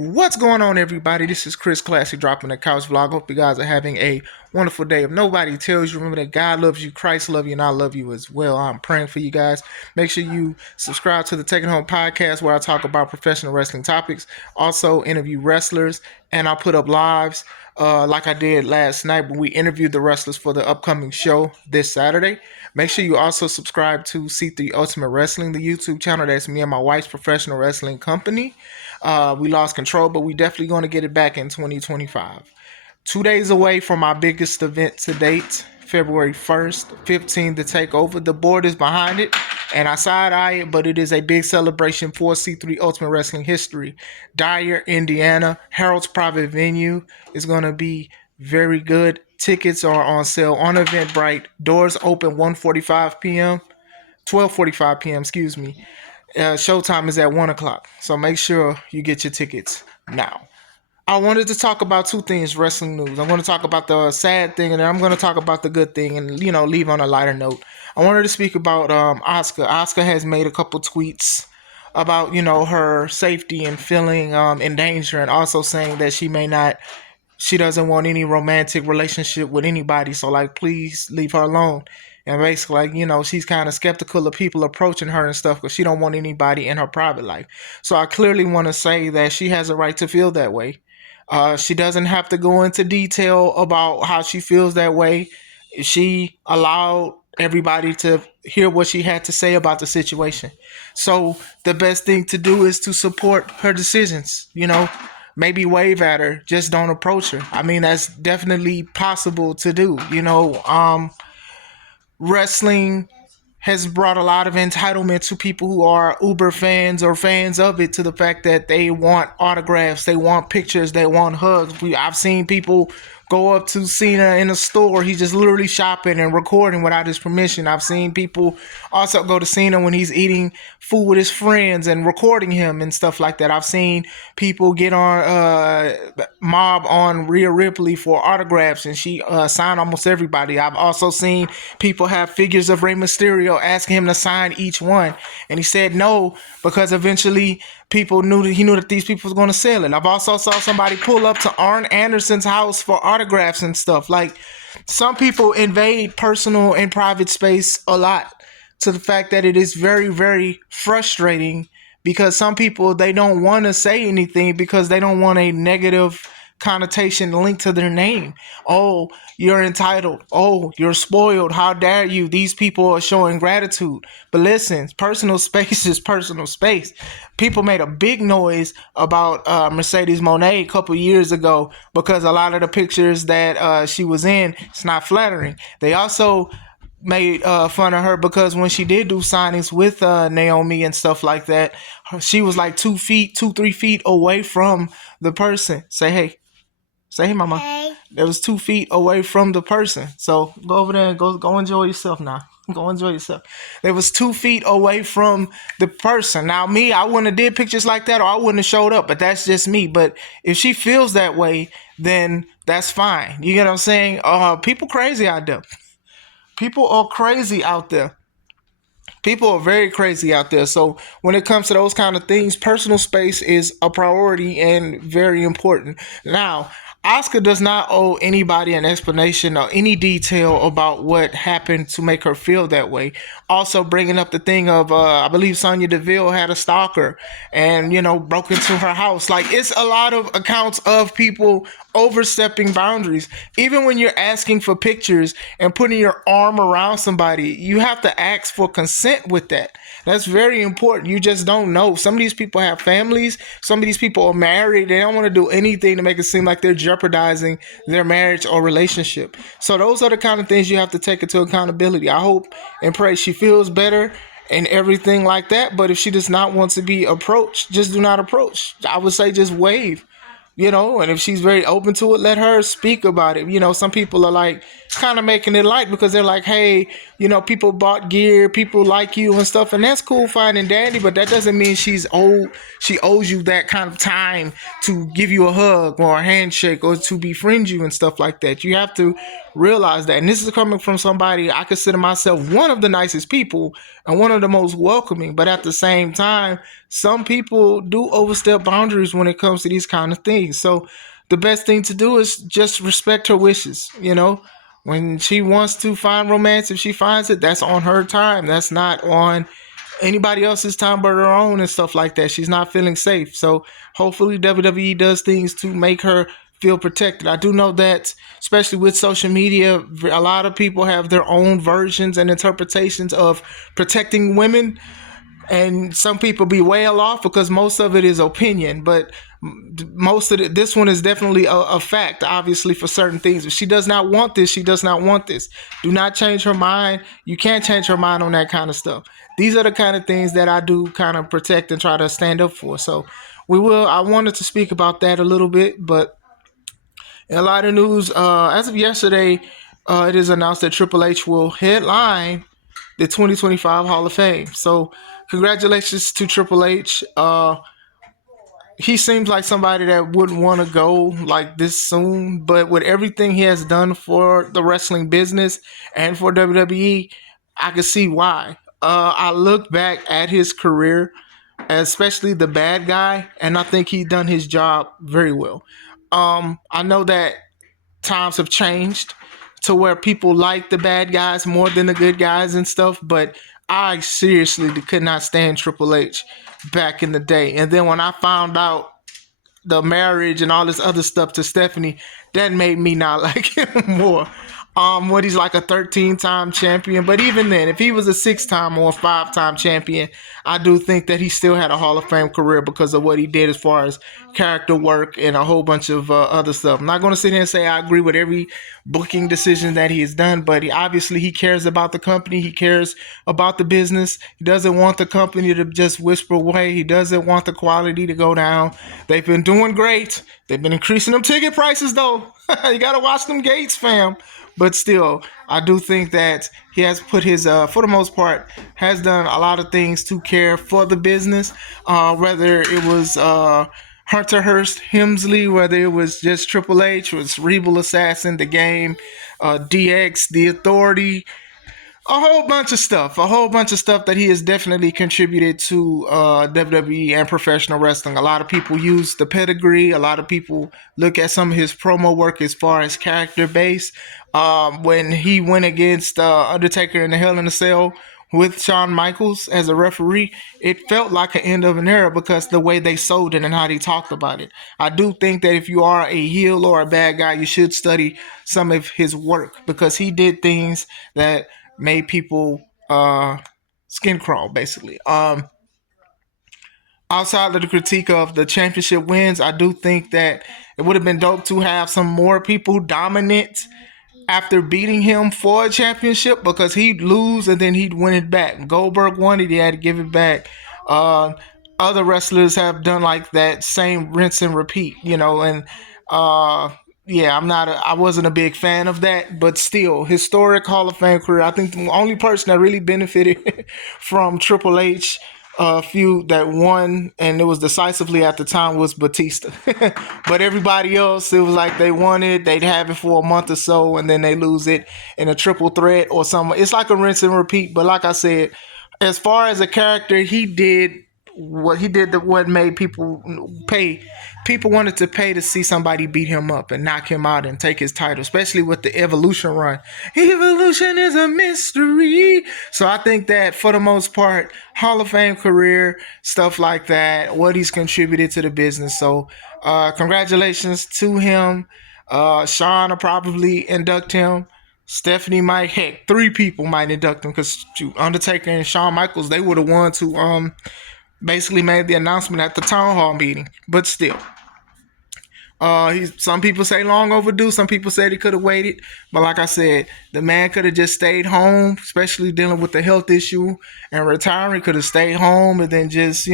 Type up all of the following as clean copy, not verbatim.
What's going on, everybody? This is Chris Classy dropping the couch vlog. Hope you guys are having a wonderful day. If nobody tells you, remember that God loves you, Christ loves you, and I love you as well. I'm praying for you guys. Make sure you subscribe to the Taking Home podcast where I talk about professional wrestling topics. Also, interview wrestlers, and I'll put up lives like I did last night when we interviewed the wrestlers for the upcoming show this Saturday. Make sure you also subscribe to C3 Ultimate Wrestling, the YouTube channel. That's me and my wife's professional wrestling company. We lost control, but we definitely going to get it back in 2025. 2 days away from our biggest event to date, February 1st, 15th, the takeover. The board is behind it, and I side eye it, but it is a big celebration for C3 Ultimate Wrestling history. Dyer, Indiana, Harold's private venue is going to be very good. Tickets are on sale on Eventbrite. Doors open 1:45 p.m. 12:45 p.m. Excuse me. Showtime is at 1 o'clock, so make sure you get your tickets now. I wanted to talk about two things, wrestling news. I'm going to talk about the sad thing, and then I'm going to talk about the good thing, and leave on a lighter note. I wanted to speak about Asuka. Asuka has made a couple tweets about her safety and feeling in danger, and also saying that she doesn't want any romantic relationship with anybody. So please leave her alone. And basically, she's kind of skeptical of people approaching her and stuff because she don't want anybody in her private life. So I clearly want to say that she has a right to feel that way. She doesn't have to go into detail about how she feels that way. She allowed everybody to hear what she had to say about the situation. So the best thing to do is to support her decisions. Maybe wave at her, just don't approach her. I mean, that's definitely possible to do. Wrestling has brought a lot of entitlement to people who are Uber fans or fans of it, to the fact that they want autographs, they want pictures, they want hugs. I've seen people go up to Cena in a store. He's just literally shopping and recording without his permission. I've seen people also go to Cena when he's eating food with his friends and recording him and stuff like that. I've seen people get on mob on Rhea Ripley for autographs, and she signed almost everybody. I've also seen people have figures of Rey Mysterio asking him to sign each one, and he said no because eventually people knew that these people was going to sell it. I've also saw somebody pull up to Arn Anderson's house for autographs and stuff. Some people invade personal and private space a lot, to the fact that it is very, very frustrating, because some people, they don't want to say anything because they don't want a negative connotation linked to their name. Oh, you're entitled. Oh, you're spoiled. How dare you? These people are showing gratitude. But listen, personal space is personal space. People made a big noise about Mercedes Moné a couple years ago because a lot of the pictures that she was in, it's not flattering. They also made fun of her because when she did do signings with Naomi and stuff like that, she was like 3 feet away from the person. Say hey, mama. Hey. It was 2 feet away from the person. So go over there and go enjoy yourself now. Go enjoy yourself. It was 2 feet away from the person. Now me, I wouldn't have did pictures like that, or I wouldn't have showed up, but that's just me. But if she feels that way, then that's fine. You get what I'm saying? People crazy out there. People are crazy out there. People are very crazy out there. So when it comes to those kind of things, personal space is a priority and very important. Now, Asuka does not owe anybody an explanation or any detail about what happened to make her feel that way. Also bringing up the thing of, I believe Sonya Deville had a stalker and, broke into her house. It's a lot of accounts of people overstepping boundaries. Even when you're asking for pictures and putting your arm around somebody, you have to ask for consent with that. That's very important. You just don't know. Some of these people have families. Some of these people are married. They don't want to do anything to make it seem like they're jeopardizing their marriage or relationship. So those are the kind of things you have to take into accountability. I hope and pray she feels better and everything like that. But if she does not want to be approached, just do not approach. I would say just wave. And if she's very open to it, let her speak about it. Some people are like kind of making it light because they're like, hey, people bought gear, people like you and stuff, and that's cool, fine and dandy, but that doesn't mean she owes you that kind of time to give you a hug or a handshake or to befriend you and stuff like that. You have to realize that. And this is coming from somebody I consider myself one of the nicest people and one of the most welcoming, but at the same time, some people do overstep boundaries when it comes to these kind of things. So the best thing to do is just respect her wishes. When she wants to find romance, if she finds it, that's on her time. That's not on anybody else's time but her own and stuff like that. She's not feeling safe. So hopefully WWE does things to make her feel protected. I do know that, especially with social media, a lot of people have their own versions and interpretations of protecting women, and some people be way off because most of it is opinion, but most of this one is definitely a fact, obviously, for certain things. If she does not want this, she does not want this. Do not change her mind. You can't change her mind on that kind of stuff. These are the kind of things that I do kind of protect and try to stand up for. So I wanted to speak about that a little bit, but a lot of news, as of yesterday, it is announced that Triple H will headline the 2025 Hall of Fame. So, congratulations to Triple H. He seems like somebody that wouldn't want to go like this soon, but with everything he has done for the wrestling business and for WWE, I can see why. I look back at his career, especially the bad guy, and I think he done his job very well. I know that times have changed to where people like the bad guys more than the good guys and stuff, but I seriously could not stand Triple H back in the day. And then when I found out the marriage and all this other stuff to Stephanie, that made me not like him more. What he's like a 13-time champion, but even then, if he was a 6-time or a 5-time champion, I do think that he still had a Hall of Fame career because of what he did as far as character work and a whole bunch of other stuff. I'm not going to sit here and say I agree with every booking decision that he has done, but obviously he cares about the company. He cares about the business. He doesn't want the company to just whisper away. He doesn't want the quality to go down. They've been doing great. They've been increasing them ticket prices, though. You got to watch them gates, fam. But still, I do think that he has put his, for the most part, has done a lot of things to care for the business. Whether it was Hunter Hearst Helmsley, whether it was just Triple H, was Cerebral Assassin, The Game, DX, The Authority, a whole bunch of stuff that he has definitely contributed to WWE and professional wrestling. A lot of people use the pedigree. A lot of people look at some of his promo work as far as character base. When he went against Undertaker in the Hell in a Cell with Shawn Michaels as a referee, it felt like an end of an era because the way they sold it and how they talked about it. I do think that if you are a heel or a bad guy, you should study some of his work because he did things that made people skin crawl, basically. Outside of the critique of the championship wins, I do think that it would have been dope to have some more people dominant after beating him for a championship because he'd lose and then he'd win it back. Goldberg won it, he had to give it back. Uh, Other wrestlers have done like that same rinse and repeat, and yeah, I wasn't a big fan of that, but still, historic Hall of Fame career. I think the only person that really benefited from Triple H feud that won, and it was decisively at the time, was Batista. But everybody else, it was like they won it, they'd have it for a month or so, and then they lose it in a triple threat or something. It's like a rinse and repeat. But like I said, as far as a character, he did what made people pay. People wanted to pay to see somebody beat him up and knock him out and take his title, especially with the Evolution run. Evolution is a mystery. So I think that for the most part, Hall of Fame career, stuff like that, what he's contributed to the business. So congratulations to him. Sean will probably induct him. Stephanie might, heck, 3 people might induct him because Undertaker and Shawn Michaels, they were the ones who basically made the announcement at the town hall meeting. But still, some people say long overdue. Some people said he could have waited. But like I said, the man could have just stayed home, especially dealing with the health issue and retiring. Could have stayed home and then just,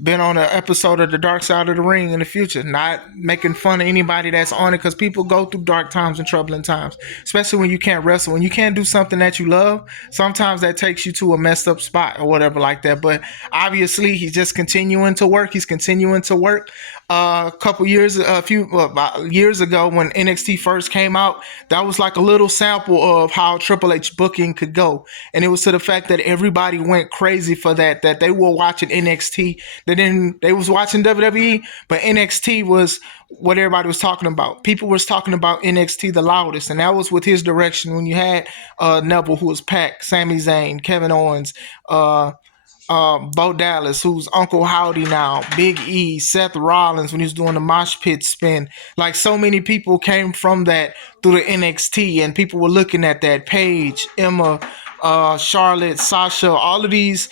been on an episode of the Dark Side of the Ring in the future. Not making fun of anybody that's on it, because people go through dark times and troubling times, especially when you can't wrestle. When you can't do something that you love, sometimes that takes you to a messed up spot or whatever like that. But obviously, he's just continuing to work. He's continuing to work. A few years ago, when NXT first came out, that was like a little sample of how Triple H booking could go, and it was to the fact that everybody went crazy for that. That they were watching NXT, they was watching WWE, but NXT was what everybody was talking about. People was talking about NXT the loudest, and that was with his direction. When you had Neville, who was Pac, Sami Zayn, Kevin Owens, Bo Dallas, who's Uncle Howdy now, Big E, Seth Rollins when he was doing the mosh pit spin. Like, so many people came from that through the NXT, and people were looking at that. Paige, Emma, Charlotte, Sasha, all of these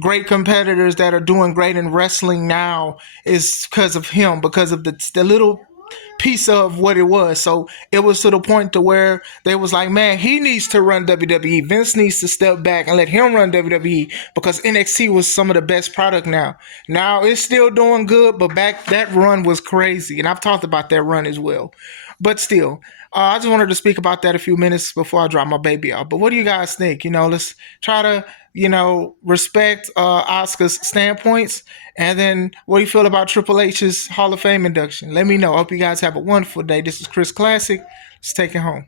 great competitors that are doing great in wrestling now is because of him, because of the little piece of what it was. So it was to the point to where they was like, man, he needs to run WWE. Vince needs to step back and let him run WWE, because NXT was some of the best product now. Now it's still doing good, but back that run was crazy. And I've talked about that run as well. But still, I just wanted to speak about that a few minutes before I drop my baby out. But what do you guys think? Let's try to, respect Asuka's standpoints. And then what do you feel about Triple H's Hall of Fame induction? Let me know. I hope you guys have a wonderful day. This is Chris Classic. Let's take it home.